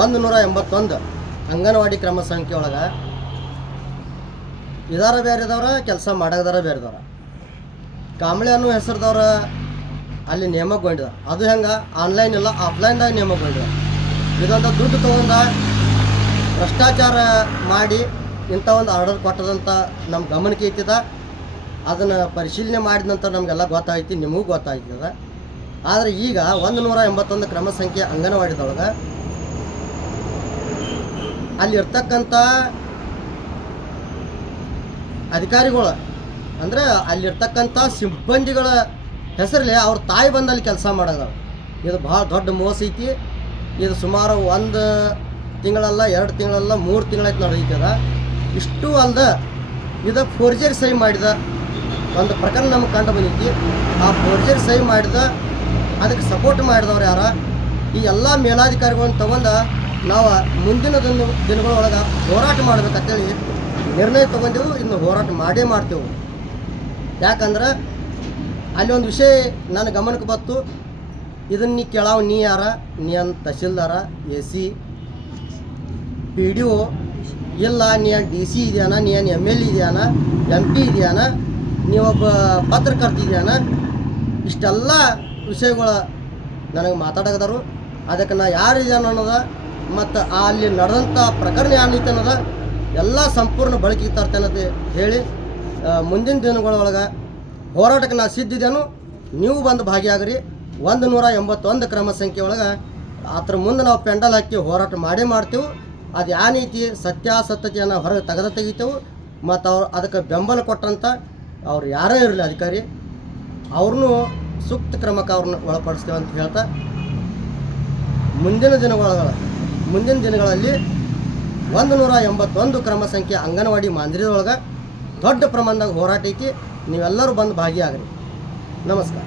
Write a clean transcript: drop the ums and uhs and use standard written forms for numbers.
181 ಅಂಗನವಾಡಿ ಕ್ರಮ ಸಂಖ್ಯೆ ಒಳಗೆ ಇದಾರ ಬೇರೆದವ್ರ ಕೆಲಸ ಮಾಡಗದಾರ ಬೇರೆದವ್ರ ಕಾಂಬಳೆ ಅನ್ನೋ ಹೆಸರದವ್ರ ಅಲ್ಲಿ ನೇಮಕಗೊಂಡಿದ್ದಾರೆ. ಅದು ಹೆಂಗೆ ಆನ್ಲೈನ್ ಇಲ್ಲ ಆಫ್ಲೈನ್ದಾಗ ನೇಮಕಗೊಂಡಿದ್ದಾರೆ. ಇದೊಂದು ದುಡ್ಡು ತೊಗೊಂಡ ಭ್ರಷ್ಟಾಚಾರ ಮಾಡಿ ಇಂಥ ಒಂದು ಆರ್ಡರ್ ಕೊಟ್ಟದಂತ ನಮ್ಮ ಗಮನಕ್ಕೆ ಐತಿದ. ಅದನ್ನು ಪರಿಶೀಲನೆ ಮಾಡಿದ ನಂತರ ನಮಗೆಲ್ಲ ಗೊತ್ತಾಯ್ತು, ನಿಮಗೂ ಗೊತ್ತಾಯ್ತದ. ಆದರೆ ಈಗ 181 ಕ್ರಮ ಸಂಖ್ಯೆ ಅಂಗನವಾಡಿದೊಳಗೆ ಅಲ್ಲಿರ್ತಕ್ಕಂಥ ಅಧಿಕಾರಿಗಳು ಅಂದರೆ ಅಲ್ಲಿರ್ತಕ್ಕಂಥ ಸಿಬ್ಬಂದಿಗಳ ಹೆಸರಲ್ಲಿ ಅವ್ರ ತಾಯಿ ಬಂದಲ್ಲಿ ಕೆಲಸ ಮಾಡೋದವು. ಇದು ಭಾಳ ದೊಡ್ಡ ಮೋಸ ಐತಿ. ಇದು ಸುಮಾರು 1 ತಿಂಗಳಲ್ಲ, 2 ತಿಂಗಳಲ್ಲ, 3 ತಿಂಗಳಾಯ್ತು ನಡೆಯುತ್ತದ. ಇಷ್ಟು ಅಲ್ದ ಇದು ಫೋರ್ಜರಿ ಸಹಿ ಮಾಡಿದ ಒಂದು ಪ್ರಕರಣ ನಮ್ಗೆ ಕಂಡು ಬಂದೈತಿ. ಆ ಫೋರ್ಜರಿ ಸಹಿ ಮಾಡಿದ ಅದಕ್ಕೆ ಸಪೋರ್ಟ್ ಮಾಡಿದವ್ರು ಯಾರ ಈ ಎಲ್ಲ ಮೇಲಾಧಿಕಾರಿಗಳನ್ನ ತಗೊಂಡು ನಾವು ಮುಂದಿನ ದಿನಗಳೊಳಗೆ ಹೋರಾಟ ಮಾಡ್ಬೇಕಂತೇಳಿ ನಿರ್ಣಯ ತೊಗೊಂಡೆವು. ಇನ್ನು ಹೋರಾಟ ಮಾಡೇ ಮಾಡ್ತೇವೆ. ಯಾಕಂದ್ರೆ ಅಲ್ಲಿ ಒಂದು ವಿಷಯ ನನ್ನ ಗಮನಕ್ಕೆ ಬಂತು. ಇದನ್ನು ನೀ ಕೇಳಾವ ನೀ ಯಾರ? ನೀ ಅನ್ ತಹಶೀಲ್ದಾರ, AC, PDO ಇಲ್ಲ, ನೀ DC ಇದೆಯಾನ, ನೀ MLA ಇದೆಯಾನ, MP ಇದೆಯಾನ, ನೀವೊಬ್ಬ ಪತ್ರಕರ್ತ ಇದೆಯಾನ? ಇಷ್ಟೆಲ್ಲ ವಿಷಯಗಳು ನನಗೆ ಮಾತಾಡೋದಾರು. ಅದಕ್ಕೆ ನಾ ಯಾರು ಇದೆಯಾನ ಅನ್ನೋದ ಮತ್ತು ಅಲ್ಲಿ ನಡೆದಂಥ ಪ್ರಕರಣ ಏನೈತೆ ಅನ್ನೋದ ಎಲ್ಲ ಸಂಪೂರ್ಣ ಬಳಕೆಗೆ ತರ್ತೇನೆ ಅಂತ ಹೇಳಿ ಮುಂದಿನ ದಿನಗಳೊಳಗೆ ಹೋರಾಟಕ್ಕೆ ನಾ ಸಿದ್ಧಿದ್ದೇನು. ನೀವು ಬಂದು ಭಾಗಿಯಾಗ್ರಿ. 181 ಕ್ರಮ ಸಂಖ್ಯೆ ಒಳಗೆ ಅದ್ರ ಮುಂದೆ ನಾವು ಪೆಂಡಲ್ ಹಾಕಿ ಹೋರಾಟ ಮಾಡೇ ಮಾಡ್ತೇವೆ. ಅದು ಯಾವ ನೀತಿ ಸತ್ಯಾಸತ್ಯತೆಯನ್ನು ಹೊರಗೆ ತೆಗಿತೇವೆ. ಮತ್ತು ಅವ್ರು ಅದಕ್ಕೆ ಬೆಂಬಲ ಕೊಟ್ಟಂಥ ಅವ್ರು ಯಾರೇ ಇರಲಿ ಅಧಿಕಾರಿ, ಅವ್ರನ್ನೂ ಸೂಕ್ತ ಕ್ರಮಕ್ಕೆ ಅವ್ರನ್ನ ಒಳಪಡಿಸ್ತೇವೆ ಅಂತ ಹೇಳ್ತಾ ಮುಂದಿನ ದಿನಗಳಲ್ಲಿ 181 ಕ್ರಮ ಸಂಖ್ಯೆ ಅಂಗನವಾಡಿ ಮಾಂದ್ರಿದೊಳಗೆ ದೊಡ್ಡ ಪ್ರಮಾಣದಾಗ ಹೋರಾಟ ಐತಿ. ನೀವೆಲ್ಲರೂ ಬಂದು ಭಾಗಿಯಾಗ್ರಿ. ನಮಸ್ಕಾರ.